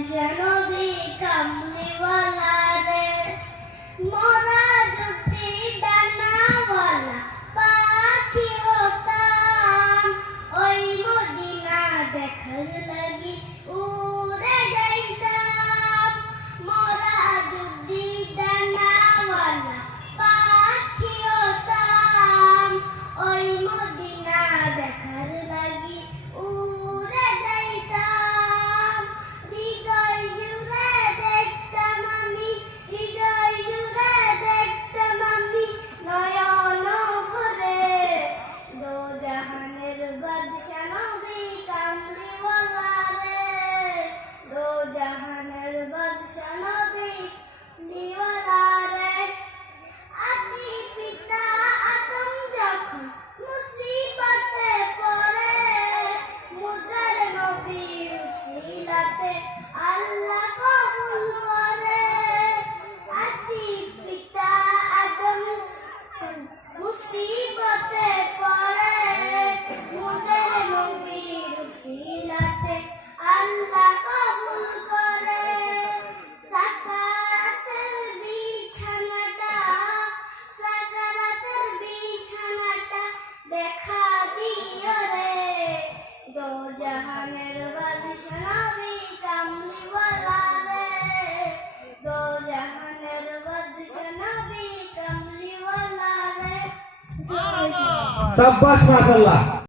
বাদশাহ নবী কামলিওয়ালা রে, মোরা যদি ডানাওয়ালা পাখি হতাম, ওই মদিনা দেখার লাগি উড়ে যাইতাম। মোরা যদি ডানাওয়ালা পাখি হতাম, ওই মদিনা দেখার লাগি উড়ে যাইতাম। হৃদয় জুড়ে দেখতাম আমি, হৃদয় জুড়ে দেখতাম আমি, নয়ন ভরে দো জাহানের বাদশা নবী কামলিওয়ালা রে, দো জাহানের বাদশা নবী কামলিওয়ালা রে। আদি পিতা আদম যখন মুসিবতে পড়ে, মুদের নবীর উসিলাতে আল্লাহ কবুল করে। আদি পিতা আদম মুসিবতে পড়ে, মুদের নবীর উসিলাতে আল্লাহ কবুল করে। সাকারাতের বিছানাটা, সাকারাতের বিছানাটা দেখা দিও রে, দো জাহানের বাদশা নবী কামলিওয়ালা রে, দো জাহানের বাদশা নবী কামলিওয়ালা রে। শাবাশ মাশাআল্লাহ।